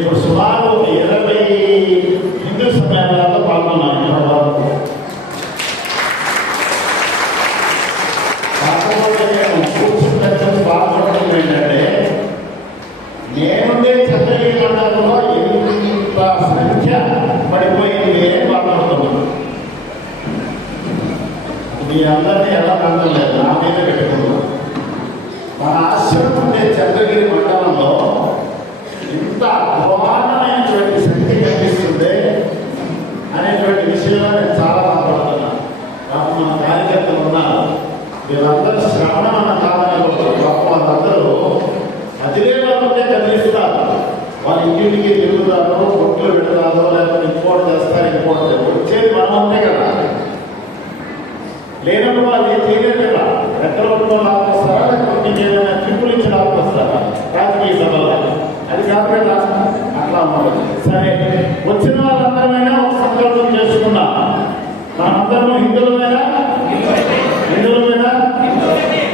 ఇప్పుడు సుమారు 20 హిందూ సమ్మేళనాల్లో పాల్గొన్నాను. కాకపోతే నేను కూర్చుని పాల్గొనడం ఏంటంటే నేనుండే చంద్రగిరి మండలంలో ఎంత సంఖ్య పడిపోయింది అని పాల్గొంటున్నాను. మీ అందరినీ ఎలా అందలేదు నా మీద పెట్టుకున్నాను. మన ఆశ్రమం ఉండే చంద్రగిరి మండలంలో ఇంత అద్భుతమైనటువంటి శక్తి కనిపిస్తుంది అనేటువంటి విషయంలో నేను చాలా బాధపడుతున్నాను. నాకు మన కార్యకర్తలు ఉన్నారు, వీళ్ళందరూ శ్రవణం అన్న కాదని వాళ్ళందరూ అతిరేకంటే కనిపిస్తారు. వాళ్ళ ఇంటికి తిరుగుతారు, ఒట్లు పెడతారు, లేకపోతే ఇంకోటి చేస్తారు, ఇంకోటి వచ్చేది మనం అంతే కదా. లేనప్పుడు వాళ్ళు ఏం చేయలేదు కదా. ఎక్కడ ఉంటుందో లాభొస్తారా, లేకపోతే ఏదైనా ట్రిప్పులు ఇచ్చి లాభొస్తారా రాజకీయ సభలో? అది కాదు కదా, అట్లా ఉంటుంది. సరే, వచ్చిన వాళ్ళందరమైనా ఒక సంకల్పం చేసుకున్నా, మనందరం హిందువులమైనా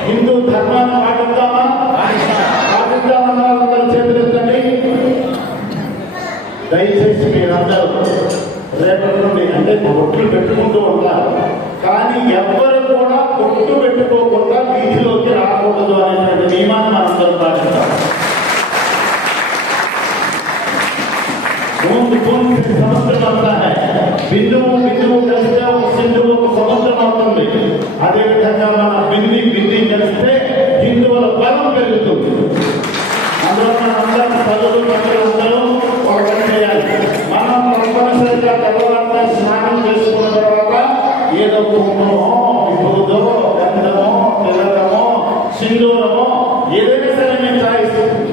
హిందూ ధర్మాన్ని పాటిద్దామా? పాటిద్దామన్న వాళ్ళందరూ చేతులెత్తండి. దయచేసి మీరందరూ రేపటి నుండి అంటే ఒట్లు పెట్టుకుంటూ ఉంటారు, కానీ ఎవ్వరు కూడా ఒట్టు పెట్టుకోకుండా వీధిలోకి రాకూడదు అనేటువంటి నియమాన్ని మనందరూ పాటిస్తాం. సముద్రం అవుతాయి, బిందువు కలిస్తే ఒక సింధువు ఒక సముద్రం అవుతుంది. అదేవిధంగా మన బింది కలిస్తే హిందువుల బలం పెరుగుతుంది. అందులో మన అందరం చదువులు అందరూ ఒకటి చేయాలి. మనం తప్పనిసరిగా తెల్లవారుగా స్నానం చేసుకున్న తర్వాత ఏదో కుంకుమో, విభూదో, గంధమో, తిలకమో, సింధూరమో ఏదైనా సరే మేము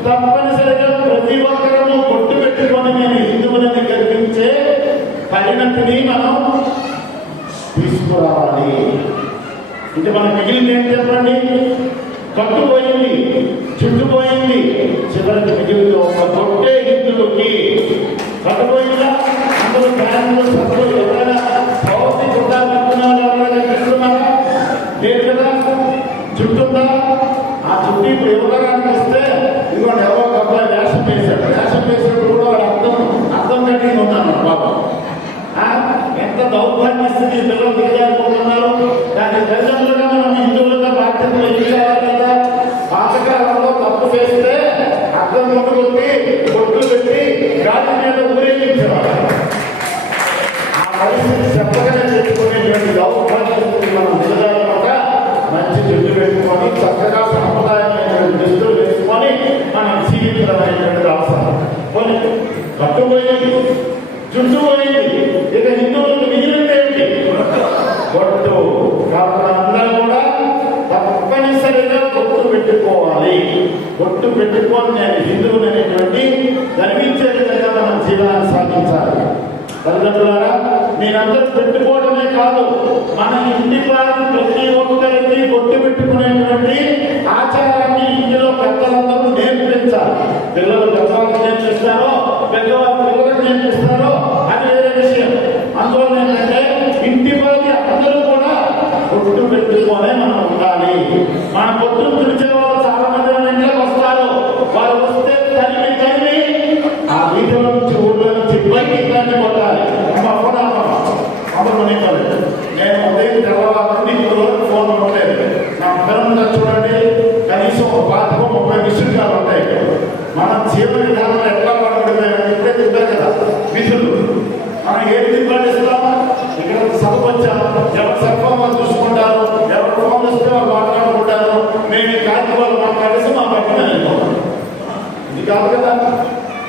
తప్పనిసరిగా ప్రతి ఒక్కరూ బొట్టు పెట్టుకొని నేను హిందువులని కల్పించే పరిణతిని మనం తీసుకురావాలి. అంటే మనకు మిగిలింది ఏం చెప్పండి? కట్టుపోయింది, చుట్టుపోయింది, చివరికి మిగిలింది ఒక బొట్టే హిందువుకి. కట్టుపోయిందా? అందరూ ఫ్యాన్లు సభ్యులు ఎవరైనా భౌతిక కట్టుకున్నారా? లేదు కదా. చుట్టుందా? ఆ చుట్టూ ఇప్పుడు ఎవరికి వస్తే ఇదిగోండి ఎవరో ఒక అబ్బాయి వేషం వేసినప్పుడు కూడా వాడు అర్థం కట్టి ఉన్నాను. బాబు ఎంత దౌర్భాగ్య స్థితి పిల్లలు దిగజారిపోతున్నారు. దాని తల్లిదండ్రులుగా మనం హిందువులుగా బాధ్యతలు ఇవ్వాలి కదా. పాతకాలంలో తప్పు చేస్తే అర్థం కొట్టుకొట్టి కొట్లు పెట్టి గాలి మీద ఊరేగించేవారు. ఆ పరిస్థితి చెప్పగానే తెచ్చుకునేటువంటి దౌర్భాగ్య స్థితి మనం దిగజారమాట మంచి జుట్టు పెట్టుకొని చక్కగా సంప్రదాయమైనటువంటి దుస్తులు వేసుకొని మనం జీవించడం అనేటువంటిది అవసరం. కొన్ని కట్టుపోయింది, జుట్టు పోయింది, ఇక హిందువులకు మిగిలిందేంటి? బొట్టు. కాబట్టి అందరూ కూడా తప్పనిసరిగా బొట్టు పెట్టుకోవాలి. బొట్టు పెట్టుకొని నేను హిందువులు అనేటువంటి గర్వించే విధంగా మనం జీవనాన్ని సాగించాలి. తల్లిదండ్రులారా, మీరందరూ పెట్టుకోవడమే కాదు, మన ఇంటి వారి ప్రతి ఒక్కరికి బొట్టు పెట్టుకునే పిల్లలు పెద్దవాళ్ళకి నేర్పిస్తారో పెద్దవాళ్ళు పిల్లలకు నేర్పిస్తారో అది వేరే విషయం. అందువల్ల ఏంటంటే ఇంటి పైకి అందరూ కూడా పొట్టు పెట్టుకునే మనం ఉండాలి. మన పొట్టు పిలిచే వాళ్ళు చాలా మంది ఇంట్లోకి వస్తారు. వాళ్ళు వస్తే తల్లి ఆ వీధిలో నుంచి ఊళ్ళో నుంచి బయటికి ఇట్లాంటి కొట్టాలి. నేను ఉదయం తెల్లవారు ఇప్పుడు ఫోన్ ఉండలేదు. నా పిల్లలంతా చూడండి, కనీసం 25-30 మిషన్లు ఉంటాయి. మనం జీవన విధానంలో ఎట్లా పడబడిపోయామని ఇప్పుడే చెప్పారు కదా విధులు. మనం ఏది దిగ్బాటిస్తాం? ఇక్కడ సభకు వచ్చాం, ఎవరు సర్ఫోన్ చూసుకుంటారు, ఎవరు ఫోన్ వస్తే వాళ్ళు మాట్లాడుకుంటారు. మేము ఈ కార్యక్రమాలు మాట్లాడేసి మా పక్కన వెళ్ళిపోతాం. ఇది కాదు కదా.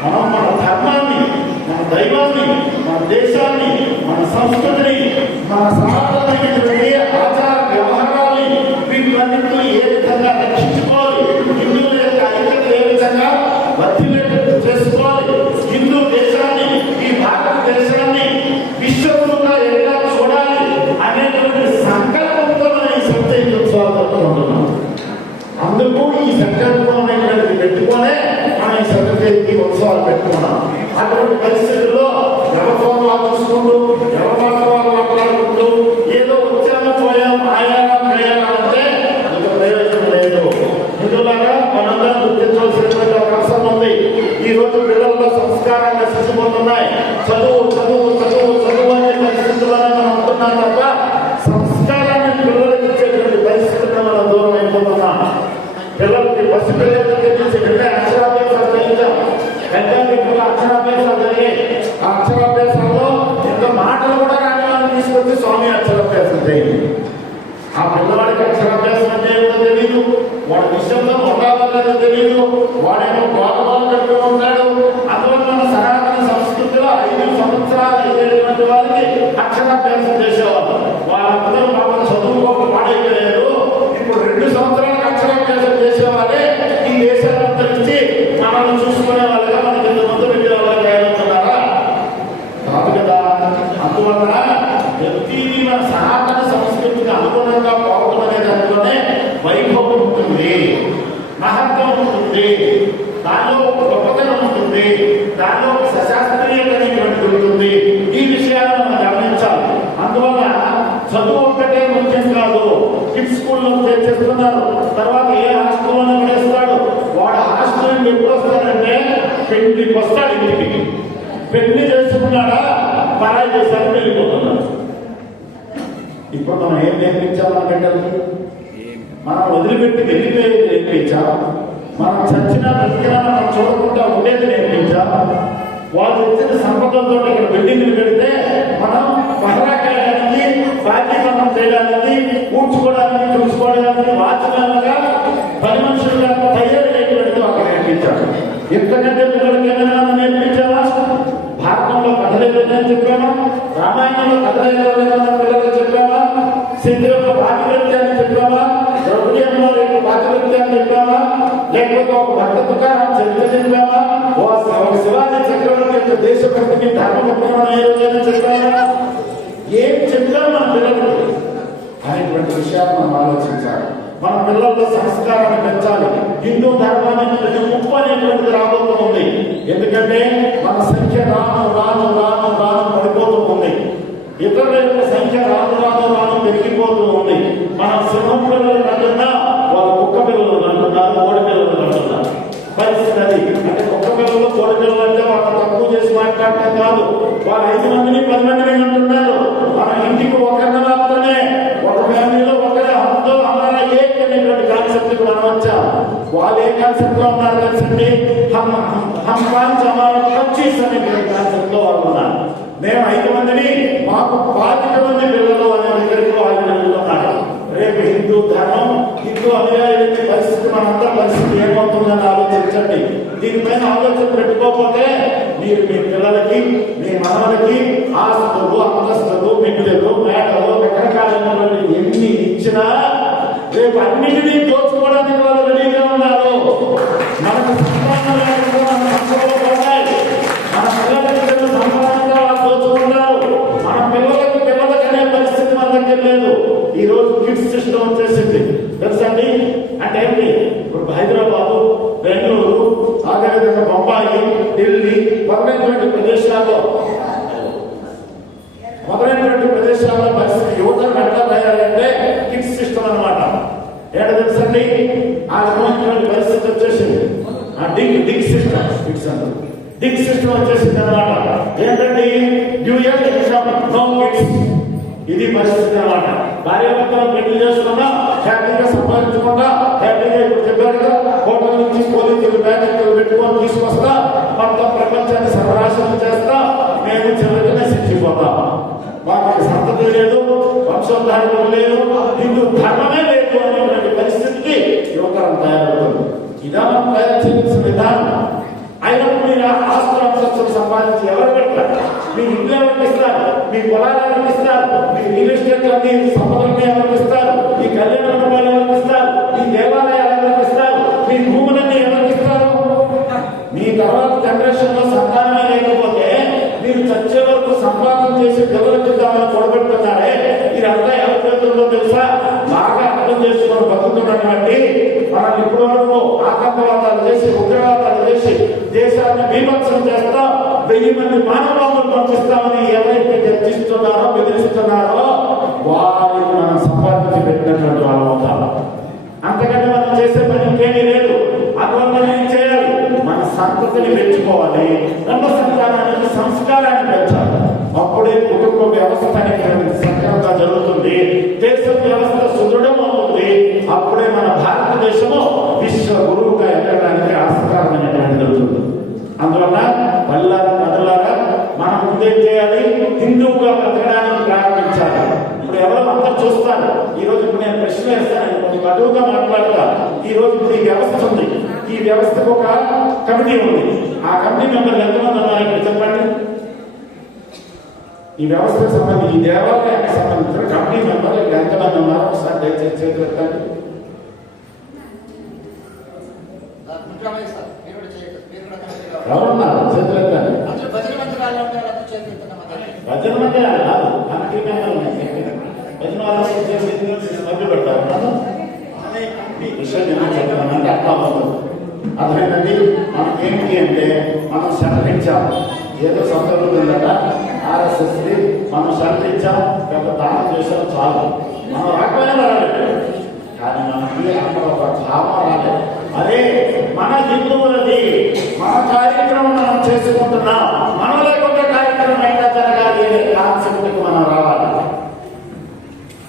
మనం మన ధర్మాన్ని, మన దైవాన్ని, మన దేశాన్ని, మన సంస్కృతిని, మన సనాతనమైనటువంటి ఆచార వ్యవహారాన్ని వీటన్నింటినీ ఏ విధంగా రక్షించుకోవాలి, హిందువుల యొక్క ఐక్యత ఏ విధంగా వర్ధిల్లేటట్టు చేసుకోవాలి, హిందూ దేశాన్ని, ఈ భారతదేశాన్ని విశ్వగురువుగా ఎలా చూడాలి అనేటువంటి సంకల్పంతో మనం ఈ సంస్థ ఉత్సవాలు జరుపుకుంటున్నాం. అందుకు ఈ సంకల్పం అనేటువంటిది పెట్టుకునే మనం ఈ సంస్కృతి ఉత్సవాలు పెట్టుకున్నాం. అటువంటి పరిస్థితుల్లో ఎవరితో చూసుకుంటూ ఎవరి మాట్లాడుకుంటూ ఏదో వచ్చామో పోయాం ఆయాలా ప్రయాణం అంటే ఇక ప్రయోజనం లేదు. ఇందులాగా మనందరం గుర్తించవలసినటువంటి ఒక అవసరం ఉంది. ఈ రోజు పిల్లల్లో సంస్కారాన్ని నశించిపోతున్నాయి. చదువు చదువు చదువు చదువు అనే పరిస్థితుల్లోనే మనం ఉంటున్నాం తప్ప సంస్కారాన్ని పిల్లలకి ఇచ్చేటువంటి పరిస్థితుల్లో మనం దూరం అయిపోతున్నాం. పిల్లలకి బస్సు పిల్లలకి తెలిసి వెంటనే అక్షరాభ్యాసాలు చేయించాం. వెంటనే అక్షరాభ్యాసాలు జరిగాయి. ఆ అక్షరాభ్యాసాల్లో ఎంత మాటలు కూడా రాని వాళ్ళని తీసుకొచ్చి స్వామి అక్షరాభ్యాసం చేయండి. ఆ పిల్లవాడికి అక్షరాభ్యాసం అంటే ఏమో తెలీదు, వాడి విషయంలో ఉండాలనేది తెలీదు, వాడేమో గోడవాళ్ళు కట్టుకుని ఉంటాడు. అందువల్ల మన సనాతన సంస్కృతిలో 5 సంవత్సరాలు అయ్యేటువంటి వారికి అక్షరాభ్యాసం చేసేవాళ్ళు. వాళ్ళందరూ పాపం చదువుకోక పాడైపోయారు. ఇప్పుడు 2 సంవత్సరాలకు అక్షరాభ్యాసం చేసేవాళ్ళే ఈ దేశాలంతా ఇచ్చి మనల్ని చూసుకునే వాళ్ళగా మనకి ఇంతమంది పెట్టే వాళ్ళగా తయారవుతున్నారా? కాదు కదా. అందువల్ల ప్రతిదీ మన సనాతన సంస్కృతికి అనుగుణంగా పోవడం దాంట్లోనే వైభవం ఉంటుంది, మహత్వం ఉంటుంది, దానిలో గొప్పతనం ఉంటుంది, దానిలో సశాస్త్రీయత అనేటువంటి ఉంటుంది. ఈ విషయాలను మనం గమనించాలి. అందువల్ల చదువు ఒక్కటే ముఖ్యం కాదు. కిడ్స్ స్కూల్లో చేస్తున్నారు, తర్వాత ఏ హాస్టల్లోనే పడేస్తాడు. వాడు హాస్టల్కి ఎప్పుడు వస్తాడంటే పెళ్లికి వస్తాడు. ఇంటికి పెళ్లి చేసుకున్నాడా పరాయి చేశారు, వెళ్ళిపోతున్నాడు. ఇప్పుడు మనం ఏం నేర్పించాం మన బిడ్డలకి? మనం వదిలిపెట్టి వెళ్ళిపోయేది నేర్పించా? మనం చచ్చినా బ్రతికినా మనం చూడకుండా ఉండేది నేర్పించా? వాళ్ళు తెచ్చిన సంపదలతో ఇక్కడ బిల్డింగ్లు పెడితే మనం పహరా కాయడానికి, బాధ్యతనం చేయడానికి, కూర్చుకోవడానికి, చూసుకోవడానికి వాచ్మెన్లుగా 10 మనుషులుగా తయారయ్యేటువంటి అక్కడ నేర్పించాడు. ఎందుకంటే పిల్లలకి ఏమైనా నేర్పించావా? భారతంలో కథలు ఏదైనా చెప్పామా? రామాయణంలో కథలు ఏదైనా పిల్లలకు చెప్పామా? సింధులో బాధ్యతని చెప్పామా? ద్రౌపదీయంలో రేపు బాధ్యతని చెప్పామా? లేకపోతే ఒక భక్త తుకారాం చరిత్ర చెప్పామా? ఒక శివాజీ చక్రవర్తి యొక్క దేశభక్తికి ధర్మభక్తి ఏ రోజైనా చెప్పామా? ఏం చెప్పాం మన పిల్లలకు అనేటువంటి విషయాలు మనం ఆలోచించాలి. మన పిల్లల్లో సంస్కారాన్ని పెంచాలి. హిందూ ధర్మాన్ని ముప్పు అనేటువంటిది రాబోతుంది. ఎందుకంటే మన సంఖ్య రాను రాను రాను రాను పడిపోతూ ఉంది. ఇతరుల యొక్క సంఖ్య రాను రాను రాను పెరిగిపోతూ ఉంది. మనం సింహం పిల్లలు అంటున్నా వాళ్ళు కుక్క పిల్లలు అంటున్నారు, కోడి పిల్లలు అంటున్నారు. పరిస్థితి అది. అంటే కుక్క పిల్లలు కోడి పిల్లలు అంటే వాళ్ళు తక్కువ చేసి మాట్లాడటం కాదు. వాళ్ళు 5 మందిని 10 మందిని అంటున్నారు. మన ఇంటికి ఒకరిని మాత్రమే, ఒక ఫ్యామిలీలో ఒకరే హంతో అన్నారా ఏకమైనటువంటి కాన్సెప్ట్ కూడా అనవచ్చా? వాళ్ళు ఏ కాన్సెప్ట్ లో ఉన్నారు కలిసింది? అనేటువంటి కాన్సెప్ట్ లో వాళ్ళు ఉన్నారు. మేము 5 మందిని, మాకు 25 మంది పిల్లలు అనే దగ్గరికి వాళ్ళు ఉన్నారు. రేపు హిందూ ధర్మం, హిందూ అనుయాయులకి పరిస్థితి, మనంతా పరిస్థితి ఏమవుతుందని ఆలోచించండి. దీనిపైన ఆలోచన పెట్టుకోకపోతే మీరు మీ పిల్లలకి, మీ మనవలకి ఆస్తులు, అంతస్తులు, మిగులు, మేకలు, రకరకాలైన ఎన్ని ఇచ్చినా రేపు అన్నిటినీ దోచుకోవడానికి వాళ్ళు రెడీగా ఉన్నారు. మనకు సంతానం లేకుండా మన పిల్లలకి సంతానంగా వాళ్ళు దోచుకున్నారు. మన పిల్లలకి అనే పరిస్థితి మన దగ్గర లేదు. ఈ రోజు కిడ్స్ సిస్టమ్ వచ్చేసింది తెలుసండి. అంటే ఏంటి? ఇప్పుడు హైదరాబాదు, బెంగళూరు, అదేవిధంగా బొంబాయి, ఢిల్లీ మొదలైనటువంటి ప్రదేశాల్లో పరిస్థితి యువతను ఎట్లా తయారంటే కిడ్స్ సిస్టమ్ అనమాట. ఏంటో తెలుసండి, ఆ రకమైనటువంటి పరిస్థితి వచ్చేసింది. ఆ డిగ్ సిస్టమ్ వచ్చేసింది అనమాట. ఏంటంటే డ్యూయల్ ఎగ్జామ్ నో కిడ్స్, ఇది పరిస్థితి అనమాట. భార్యాభర్తలు పెళ్లి చేసుకున్నా హ్యాపీగా సంపాదించకుండా హ్యాపీగా ఇప్పుడు చెప్పారుగా హోటల్ నుంచి పోలీసులు బ్యాటరీలు పెట్టుకొని తీసుకొస్తా మొత్తం ప్రపంచాన్ని సర్వనాశనం చేస్తా, మేము చివరికి నశించిపోతా. వాళ్ళకి సంతతి లేదు, వంశోద్ధారకులు లేదు, హిందూ ధర్మమే లేదు అనేటువంటి పరిస్థితికి యువతరం తయారవుతుంది. ఇదా మనం తయారు చేయాల్సిన విధానం. అయినప్పుడు మీరు ఆస్తులు సంపాదించి ఎవరు పెట్టారు? మీ ఇల్లు ఎవరికి ఇస్తారు? మీ పొలాలు ఎవరికి ఇస్తారు? మీ రియల్ ఎస్టేట్ అన్ని సంపదలన్నీ ఎవరికి ఇస్తారు? మీ కళ్యాణ మండపాలు ఎవరికి ఇస్తారు? మీ దేవాలయాలు ఎవరికి ఇస్తారు? మీ భూములన్నీ ఎవరికి ఇస్తారు? మీ తర్వాత జనరేషన్ లో సంతానమే లేకపోతే మీరు చచ్చే వరకు సంపాదన చేసి పిల్లలకిద్దామని కూడబెడుతున్నారే, ఇదంతా ఎవరి చేతుల్లో తెలుసా? బాగా అర్థం చేసుకొని బతుకుతున్నటువంటి మనం ఇప్పటి వరకు ఆకంపవాదాలు చేసి ఉగ్రవాదాలు చేసి దేశాన్ని బీభత్సం చేస్తా 1000 మంది మానవాళులు పంపిస్తామని ఎవరైతే చర్చిస్తున్నారో బెదిరిస్తున్నారో వారిని మనం సంపాదించి పెట్టినటువంటి వాళ్ళు అవుతారు. అంతకంటే మనం చేసే పని ఇంకేమీ లేదు. అందువల్ల ఏం చేయాలి? మన సంతతిని పెంచుకోవాలి. రెండో సంతానానికి సంస్కారాన్ని పెంచాలి. అప్పుడే కుటుంబ వ్యవస్థ అనేది సక్రమంగా జరుగుతుంది, దేశ వ్యవస్థ సుదృఢం అవుతుంది. అప్పుడే మన భారతదేశము విశ్వ గురువుగా ఎక్కడానికి ఆస్కారమైనటువంటి జరుగుతుంది. అందువల్ల పల్లారా కథలారా మనం ముందేం చేయాలి? హిందువుగా బ్రతకడానికి ప్రారంభించాలి. ఇప్పుడు ఎవరో అందరూ చూస్తారు. ఈ రోజు ఇప్పుడు నేను ప్రశ్న వేస్తాను, కొంచెం అటువుగా మాట్లాడతా. ఈ రోజు ఇప్పుడు ఈ వ్యవస్థ ఉంది, ఈ వ్యవస్థకు ఒక కమిటీ ఉంది. ఆ కమిటీ మెంబర్లు ఎంతమంది ఉన్నారు ఇక్కడ చెప్పండి? ఈ వ్యవస్థకు సంబంధించి ఈ దేవాలయానికి సంబంధించిన కమిటీ మెంబర్లు ఇక్కడ ఎంతమంది ఉన్నారు? ఒకసారి దయచేసి చేతులు ఎత్తండి. ఎవరున్నారు? చేతులు ఎత్తండి. భజన మందిరాలు కాదు, కమిటీ మెంబర్లు భజన వాళ్ళు చేసి మధ్య పెడతారు. విషయం చెప్పాలంటే అట్లా అవుతుంది. అర్థమైందండి? మనకి ఏంటి అంటే మనం శరణించాం. ఏదో సందర్భంగా RSS మనం శరణించాం, పెద్ద దానం చేసాం, చాలు. మనం రాకపోయినా రాలేదు, కానీ మనకి అక్కడ ఒక భావం రాలేదు. అదే మన హిందువులది, మన కార్యక్రమం మనం చేసుకుంటున్నాం, మనం లేకుండా కార్యక్రమం అయినా జరగాలి అనే కాన్సెప్ట్కి మనం రావాలి.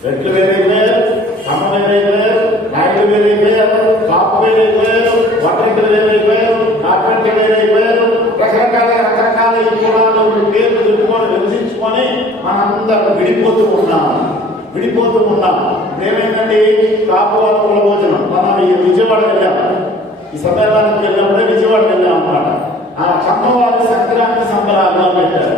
రెడ్లు వేరైపోయారు, కమ్మ వేరైపోయారు, నాయుడు వేరైపోయారు, కాపు వేరైపోయారు, వడ్రెడ్లు వేరైపోయారు, కార్పెంటర్ వేరైపోయారు. రకరకాల ఈ కులాలు పేర్లు పెట్టుకొని విభజించుకొని మనందరం విడిపోతూ ఉన్నాం. ఏమైందండి? కాపు వాళ్ళ కుల భోజనం మనం ఈ విజయవాడ వెళ్ళాం. ఈ సమ్మేళనానికి వెళ్ళినప్పుడే విజయవాడ వెళ్ళాం అన్నమాట. ఆ కమ్మవారి సంక్రాంతి సంబరాలు పెట్టారు.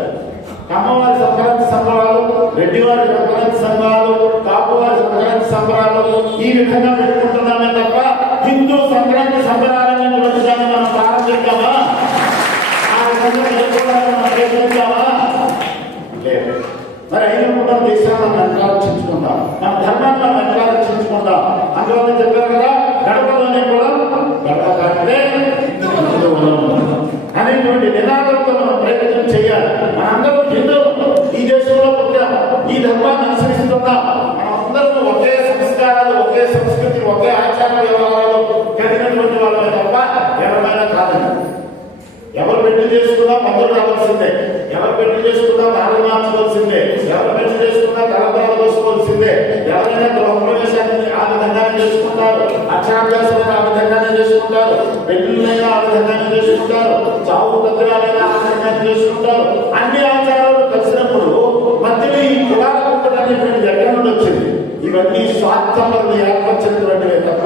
కమ్మవారి సంక్రాంతి సంబరాలు, రెడ్డివారి సంక్రాంతి సంబరాలు, కాపువారి సంక్రాంతి సంబరాలు ఈ విధంగా పెట్టుకుంటున్నామే తప్ప హిందూ సంక్రాంతి సంబరాలనేటువంటి దాన్ని మనం ప్రారంభించామా? ఆ విధంగా ప్రయత్నించామా? లేదు. మరి అయినప్పుడు దేశాన్ని మనం ఎట్లా రక్షించుకుంటాం, మన ధర్మాన్ని మనం ఎట్లా రక్షించుకుంటాం? అందువల్ల చెప్పారు కదా, గడపలోనే కూడా గడప కంటే అనేటువంటి నినాదంతో మనం ప్రయత్నం చేయాలి. మనందరూ హిందువులు, ఈ దేశంలో పుట్టాం, ఈ ధర్మాన్ని అనుసరిస్తున్నాం. మనందరూ ఒకే సంస్కారాలు, ఒకే సంస్కృతి, ఒకే ఆచార వ్యవహారాలు కలిగినటువంటి వాళ్ళే తప్ప ఎవరైనా కాదండి. ఎవరు పెళ్లి చేసుకున్నా మందులు రావాల్సిందే, ఎవరు పెళ్లి చేసుకున్నా నాలుగు మార్చుకోవాల్సిందే, ఎవరు పెళ్లి చేసుకున్నా తలదాలు చేసుకోవాల్సిందే. ఎవరైనా గృహప్రవేశాన్ని ఆ విధంగానే చేసుకుంటారు, అక్షరాభ్యాసాలను ఆ విధంగానే చేసుకుంటారు, పెళ్లిళ్ళైనా ఆ విధంగానే చేసుకుంటారు, చావు దగ్గరాలైనా ఆ విధంగానే చేసుకుంటారు. అన్ని ఆచారాలు కలిసినప్పుడు మధ్యలో ఈ కులాల అనేటువంటి ఎక్కడి నుండి వచ్చింది? ఇవన్నీ స్వార్థం వల్ల ఏర్పరిచినటువంటివే తప్ప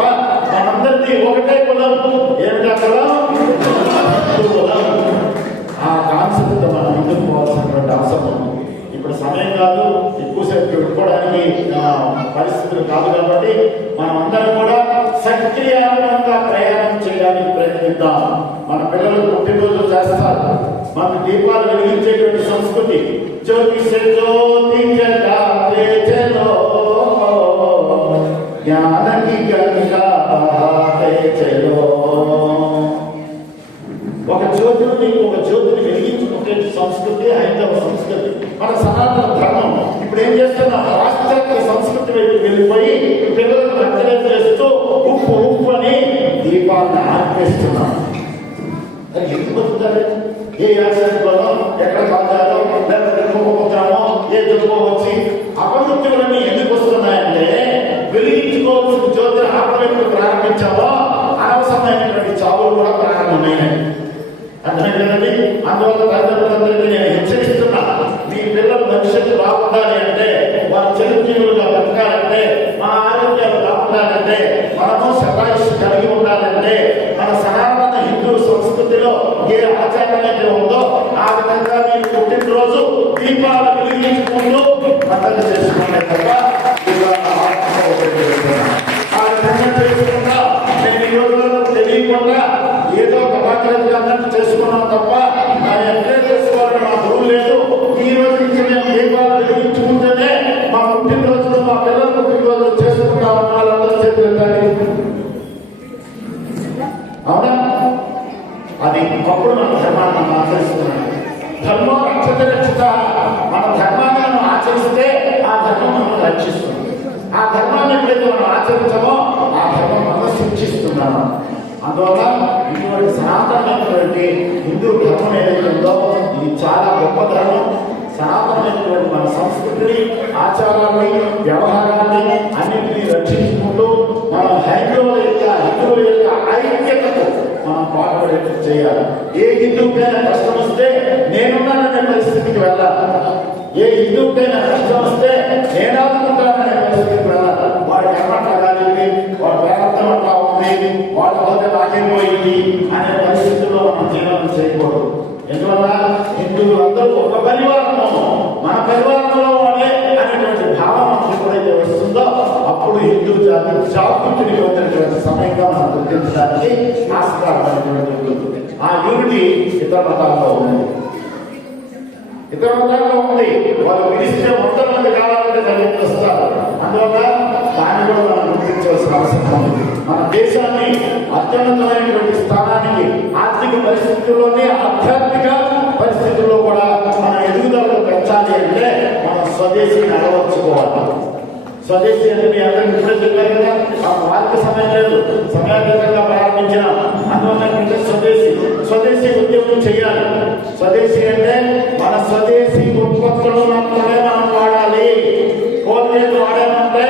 మనందరినీ ఒకటే కులం. ఏమిటా కులం? ఆ కాన్సెప్ట్ మనం ముందుకు పోవాల్సినటువంటి అవసరం ఉంది. ఇప్పుడు సమయం కాదు, ఎక్కువసేపు పెట్టుకోవడానికి పరిస్థితులు కాదు. కాబట్టి మనం అందరం కూడా సక్రియంగా ప్రయాణం చేయడానికి ప్రయత్నిద్దాం. మన పిల్లలు పుట్టినరోజు చేస్తారు, మన దీపాలు వెలిగించేటువంటి సంస్కృతి. జ్యోతి జ్యోతి జగాతే చలో జ్ఞానకి గంగా బహాతే చలో సంస్కృతి, హైందవ సంస్కృతి, మన సనాతన ధర్మం. ఇప్పుడు ఏం చేస్తున్నాం? పాశ్చాత్య సంస్కృతి వెళ్ళిపోయి పిల్లలకు రచన చేస్తూ ఉప్పు ఉప్పు అని దీపాన్ని ఆర్పిస్తున్నాం. అది ఎందుకు బతుకుతారు? ఏ యాక్సిడెంట్లోనో, ఎక్కడ కాదాలో, లేకపోతే కుంభపోతామో, ఏ జబ్బో వచ్చి అపమృత్యులన్నీ ఎందుకు వస్తున్నాయంటే వెలిగించుకోవాల్సిన జ్యోతిని ఆపరేట్లు ప్రారంభించామో అనవసరమైనటువంటి చావులు కూడా ప్రారంభమైనాయి. అర్థమైందండి? అందువల్ల తల్లిదండ్రులందరికీ నేను హెచ్చరిస్తున్నా, మీ పిల్లలు భవిష్యత్తు బాగుండాలి అంటే, వారు చిరంజీవులుగా బతకాలంటే, మన ఆరోగ్యాలు బాగుండాలంటే, మనము శతాయుష్ కలిగి ఉండాలంటే, మన సనాతన హిందూ సంస్కృతిలో ఏ ఆచారం అయితే ఉందో ఆ విధంగా మీరు పుట్టినరోజు దీపాలు వెలిగించుకుంటూ పండుగ చేసుకునే తప్ప ఆ విధంగా చేసుకుంటా నేను ఈ రోజుల్లో తెలియకుండా ఏదో కళాకారులు అన్నట్టు చేసుకున్నాం తప్ప మనం ఎంకరేజ్ చేసుకోవాలని మా గురువు లేదు. ఈ రోజు నుంచి మేము దీపాలు వెలిగించుకుంటేనే మా పుట్టినరోజులు, మా పిల్లల పుట్టినరోజులు చేసుకుంటామని వాళ్ళందరూ చెప్పారు. అవునా? అది అప్పుడు మన ధర్మాన్ని మనం ఆచరిస్తున్నాం. ధర్మం రక్షత రక్షిత. మన ధర్మాన్ని మనం ఆచరిస్తే ఆ ధర్మం మనం రక్షిస్తుంది. ఆ ధర్మాన్ని ఎప్పుడైతే మనం ఆచరించామో ఆ ధర్మం మనం శిక్షిస్తున్నాము. అందువల్ల ఇటువంటి సనాతనమైనటువంటి హిందూ ధర్మం ఏదైతే ఉందో ఇది చాలా గొప్ప ధర్మం. సనాతనమైనటువంటి మన సంస్కృతిని, ఆచారాన్ని, వ్యవహారాన్ని అన్నింటినీ రక్షించుకుంటూ మనం హిందువుల యొక్క ఐక్యతకు మనం పాటుపడేట్టు చేయాలి. ఏ హిందువుకైనా కష్టం వస్తే నేనున్నాననే పరిస్థితికి వెళ్ళాలి. ఏ హిందువుకైనా కష్టం వస్తే నేను ఆదుకుంటాననే పరిస్థితికి వెళ్ళాలి. వాడి కర్మట్లా కాలింది, వాడి వేరత్వం అట్లా ఉంది, వాడి పోతే నాకేపోయింది అనే పరిస్థితుల్లో మనం జీవనం చేయకూడదు. ఎందువల్ల హిందువులందరూ ఒక పరివారము, మన పరివారంలో వాడే అనేటువంటి భావం మనకు ఎప్పుడైతే వస్తుందో అప్పుడు హిందూ జాతి జాగృతిని పొందినటువంటి సమయంగా మనం గుర్తించడానికి ఆస్కారమైనటువంటి ఉంటుంది. ఆ యూనిటీ ఇతర మతాల్లో ఉంది. ఇతర మతాల్లో ఉంది. వాళ్ళు విడిస్తే మొత్తం మంది కావాలంటే దాన్ని వస్తారు. అందువల్ల దాన్ని కూడా మనం గుర్తించవలసిన అవసరం ఉంది. మన దేశాన్ని అత్యున్నతమైనటువంటి స్థానానికి ఆర్థిక పరిస్థితుల్లోనే ఆధ్యాత్మిక పరిస్థితుల్లో కూడా మన ఎదుగుదలను పెంచాలి అంటే మనం స్వదేశీని అలవర్చుకోవాలి. స్వదేశీ అంటే మీ అందరికీ కూడా చెప్పారు కదా, ఆ వార్త సమయం లేదు, సమయాతీతంగా ప్రారంభించిన. అందువల్ల స్వదేశీ ఉద్యమం చేయాలి. స్వదేశీ అంటే మన స్వదేశీ ఉత్పత్తులు మాత్రమే మనం వాడాలి. కోల్గేట్ వాడాలంటే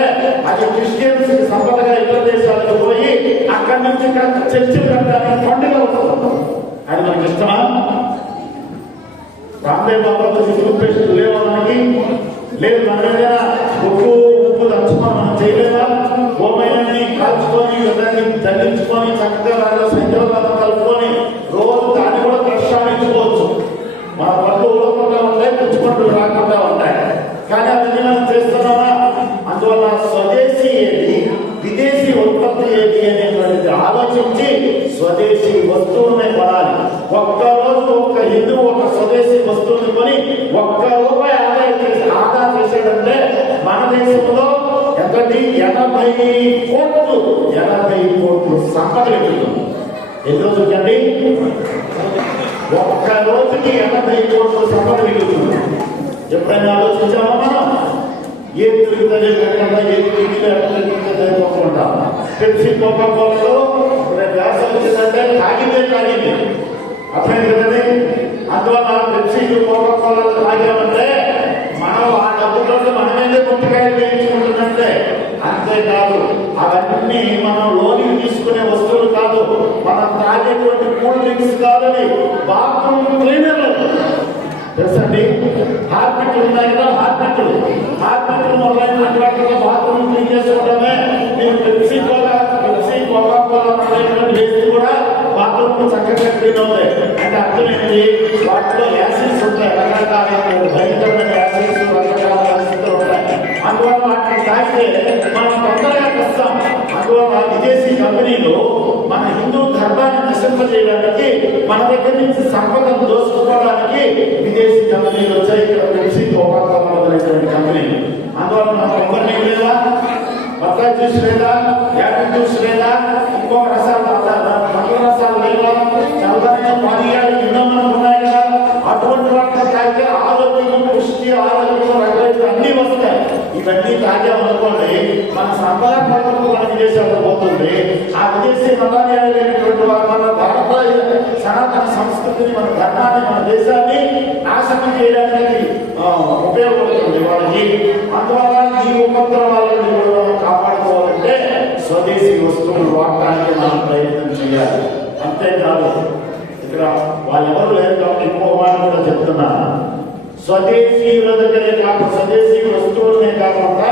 అది క్రిస్టియన్స్ సంపదగా ఇతర దేశాలకు పోయి అక్కడి నుంచి ఇక్కడ చర్చలు కట్టడానికి పండుగ అవుతుంది. అది మనకి ఇష్టమా? రామ్దేవ్ బాబా పేషెంట్ లేవా? మనకి లేదు. మన ఏదైనా ఉప్పు దంచుకొని మనం చేయలేదా? గోమయాన్ని కాల్చుకొని దాన్ని దండించుకొని చక్కగా దాంట్లో సంఖ్యలో కలుపుకొని రోజు దాన్ని కూడా ప్రశ్నించుకోవచ్చు. మన పళ్ళు ఊడకుండా ఉంటాయి, పుచ్చుకుంటూ రాకుండా ఉంటాయి. కానీ అది మనం చేస్తున్నామా? అందువల్ల స్వదేశీ ఏది, విదేశీ ఉత్పత్తి ఏది అనేటువంటిది ఆలోచించి స్వదేశీ వస్తువులనే కొనాలి. ఒక్కరోజు ఒక్క హిందువు ఒక స్వదేశీ వస్తువుని కొని ఒక్క రూపాయి ఆదా చేసేటంటే మన దేశంలో ఎంతటి 80 కోట్లు సంపద పెరుగుతుంది. ఎన్ని రోజులకండి? ఒక్క రోజుకి 80 కోట్లు సంపద పెరుగుతుంది. ఎప్పుడైనా ఆలోచించామా మనం? ఏది తిరుగుతుంది లేకుండా ఏది తిరుగుతుంటాం. పెప్సీ, కోకా కోలాలో గ్యాస్ వచ్చిందంటే తాగింది. అర్థమైంది కదండి? అందువల్ల పెప్సీ, కోకా కోలాలు తాగామంటే మనం ఆ డబ్బుతో మనమేదే పుట్టకాయలు వేయించుకుంటున్నట్టే. అంతేకాదు అవన్నీ మనం లోని తీసుకునే వస్తువులు కాదు, మనం తాగేటువంటి కూల్ డ్రింక్స్ కాదని బాత్రూమ్ క్లీనర్లు తెలుసండి. హార్పిట్లు ఉన్నాయి కదా, హార్పిట్లు మొదలైనటువంటి వాటిలో బాత్రూమ్ క్లీన్ చేసుకోవడమే. మీరు పెప్సీ కోకా కోలా వేసి కూడా బాత్రూమ్ చక్కగా క్లీన్ అవుతాయి. అంటే అర్థమైంది, వాటిలో యాసిడ్స్ ఉంటాయి, రకరకాల భయంకరమైన యాసిడ్స్, రకరకాల యాసిడ్స్ ఉంటాయి. అందువల్ల వాటిని తాగితే మనం తొందరగా కష్టం. అందువల్ల విదేశీ కంపెనీలు మన హిందూ ధర్మాన్ని నశింపజేయడానికి, మన దగ్గర నుంచి సంపదను దోచుకోవడానికి విదేశీ కంపెనీలు వచ్చాయి. ఇక్కడ పెప్సీ, కోకా కోలా మొదలైనటువంటి కంపెనీలు. అందువల్ల మన కొబ్బరి నీళ్ళు లేదా, బత్తాయి జ్యూస్ లేదా, యాపిల్ జ్యూస్ లేదా, ఇంకొక రసాలు మందు రసాలు లేదా, చల్లదైన పానీయాలు ఎన్నో మనకు ఉన్నాయి కదా, అటువంటి వాటిని ఇవన్నీ తాగామనుకోండి మన సంపద పనులకు మనకి చేసేవాళ్ళు పోతుంది. ఆ విదేశీ మతాన్యాయులైనటువంటి వారు మన భారత సనాతన సంస్కృతిని, మన ధర్మాన్ని, మన దేశాన్ని నాశనం చేయడానికి ఉపయోగపడుతుంది వాళ్ళకి. అందువల్ల ఈ ఉపద్రవాలను కూడా కాపాడుకోవాలంటే స్వదేశీ వస్తువులు వాడటానికి మనం ప్రయత్నం చేయాలి. అంతేకాదు ఇక్కడ వాళ్ళెవరు లేదు కాబట్టి ఇంకో మాట కూడా చెప్తున్నా, స్వదేశీయుల దగ్గరే కాకుండా స్వదేశీ వస్తువులనే కాకుండా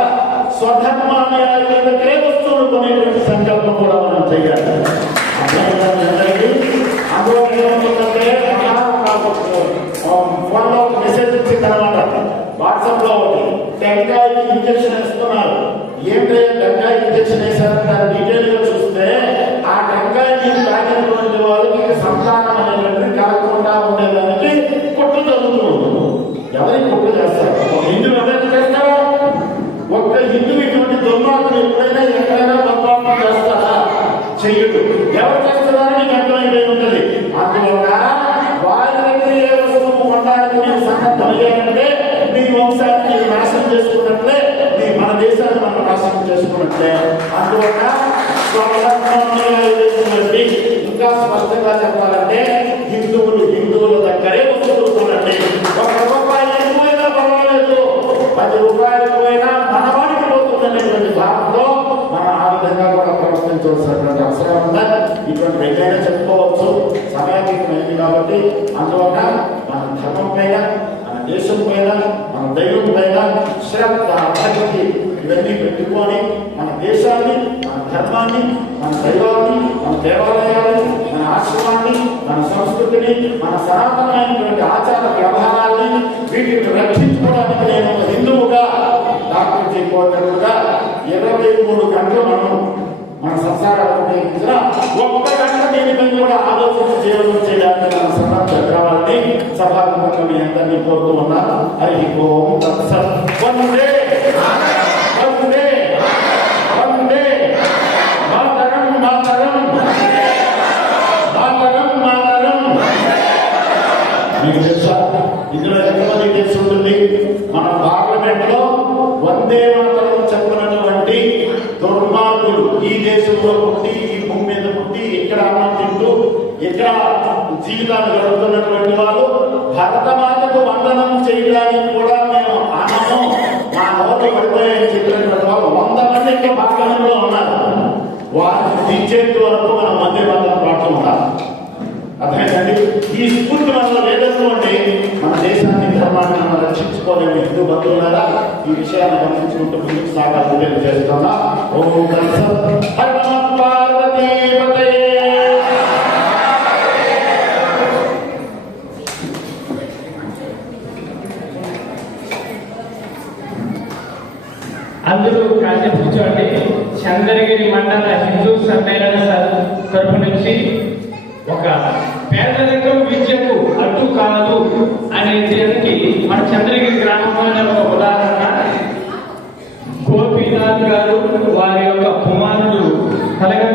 స్వధర్మాన్యాయుల దగ్గరే వస్తువులు కొనేటువంటి సంకల్పం కూడా మనం చేయాలి. అందులో ఏమవుతుందంటే ఫోన్లో ఒక మెసేజ్ వచ్చిందనమాట, వాట్సాప్ లో ఒకటి, టెంకాయకి ఇంజక్షన్ ఇస్తున్నారు. ఏంటంటే టెంకాయ ఇంజక్షన్ వేశారు, దాని డీటెయిల్ గా చూస్తే ఆ టెంకాయ నీరు తాగినటువంటి వాళ్ళకి సంతానం అనేటువంటి కలగకుండా ఉండేదానికి కొట్టు జరుగుతూ ఉంటుంది. ఎవరికి కొట్టు చేస్తారు? హిందూ ఎవరైనా చేస్తారా? ఒక్క హిందూ ఇటువంటి దుర్మార్గులు ఎప్పుడైనా ఎక్కడైనా బద్మార్గం చేస్తారా? చెయ్యడు. ఎవరు చేస్తారా మీకు అర్థమైపోయి ఉంటుంది. అందువల్ల వారి దగ్గర ఏ వస్తువు కొనడానికి మీరు సన్నద్ధమయ్యారంటే మీ వంశాన్ని నాశనం చేసుకున్నట్లే, మీ మన దేశాన్ని మనం నాశనం చేసుకున్నట్లే. అందువల్ల ఇంకా స్పష్టంగా చెప్పాలంటే హిందువుల దగ్గరే వస్తువులు కొనండి. ₹1 ఎక్కువైనా పర్వాలేదు, ₹10 ఎక్కువైనా మనవాడికి పోతుందనేటువంటి భావంతో మనం ఆ విధంగా కూడా ప్రవర్తించవలసినటువంటి అవసరం ఉందా. ఇటువంటి ఏదైనా చెప్పుకోవచ్చు, సమయాతీతమైంది కాబట్టి. అందువల్ల మన ధర్మం పైన, మన దేశం పైన, మన దైవం పైన శ్రద్ధ, భక్తి ఇవన్నీ పెట్టుకొని మన దేశాన్ని, మన ధర్మాన్ని, మన దైవాన్ని, మన దేవాలయాన్ని, మన ఆశ్రమాన్ని, మన సంస్కృతిని, మన సనాతనమైనటువంటి ఆచార వ్యవహారాన్ని వీటిని రక్షించుకోవడానికి నేను హిందువుగా డాక్టర్ చెప్పినట్టుగా 23 గంటలు మనం మన సంసారాలు ఉపయోగించిన 1 గంట దీనిపై కూడా ఆలోచన చేయడానికి మన సన్నద్ధ కావాలని సభాముఖంగా మీ అందరినీ కోరుతూ ఉన్నాను. హరి ఓం తత్సత్. వందే వందే వందే మాతరం మాతరం మాతరం మాతరం. మీకు తెలుసా ఇందులో ఎంతమంది తెలిసి ఉంటుంది? మన పార్లమెంట్ లో వందే మాతరం చెప్పినటువంటి దుర్మార్గులు, ఈ దేశంలో పుట్టి, ఈ భూమి మీద పుట్టి, ఇక్కడ అన్నం తింటూ, ఇక్కడ జీవితాలు గడుపుతున్నటువంటి వాళ్ళు భరతమాతకు వందనం చేయడానికి కూడా మేము అన్నము మా నోట్లు పడిపోయాయని చెప్పినటువంటి వాళ్ళు 100 మంది ఇక్కడ పార్లమెంట్లో ఉన్నారు. వారిని దించేంత వరకు మనం వందే మాతరం పాడుతూ ఉండాలి. అర్థమైందండి? ఈ స్ఫూర్తి మనలో లేదనుకోండి, మన దేశాన్ని, ధర్మాన్ని మనం రక్షించుకోలేము. హిందూ బంధువులారా, ఈ విషయాన్ని గమనించుకుంటూ ముందుకు సాగాలని తెలియజేస్తున్నా. ఓం తత్సత్. హర నమః పార్వతీపతయే. అందరూ కాసేపు కూర్చోండి. చంద్రగిరి మండల హిందూ సమ్మేళన తరపు నుంచి ఒక పేదరికం విద్యకు అడ్డు కాదు అనే దానికి మన చంద్రగిరి గ్రామంలోనే ఒక ఉదాహరణ. గోపీనాథ్ గారు వారి యొక్క కుమారుడు కలగం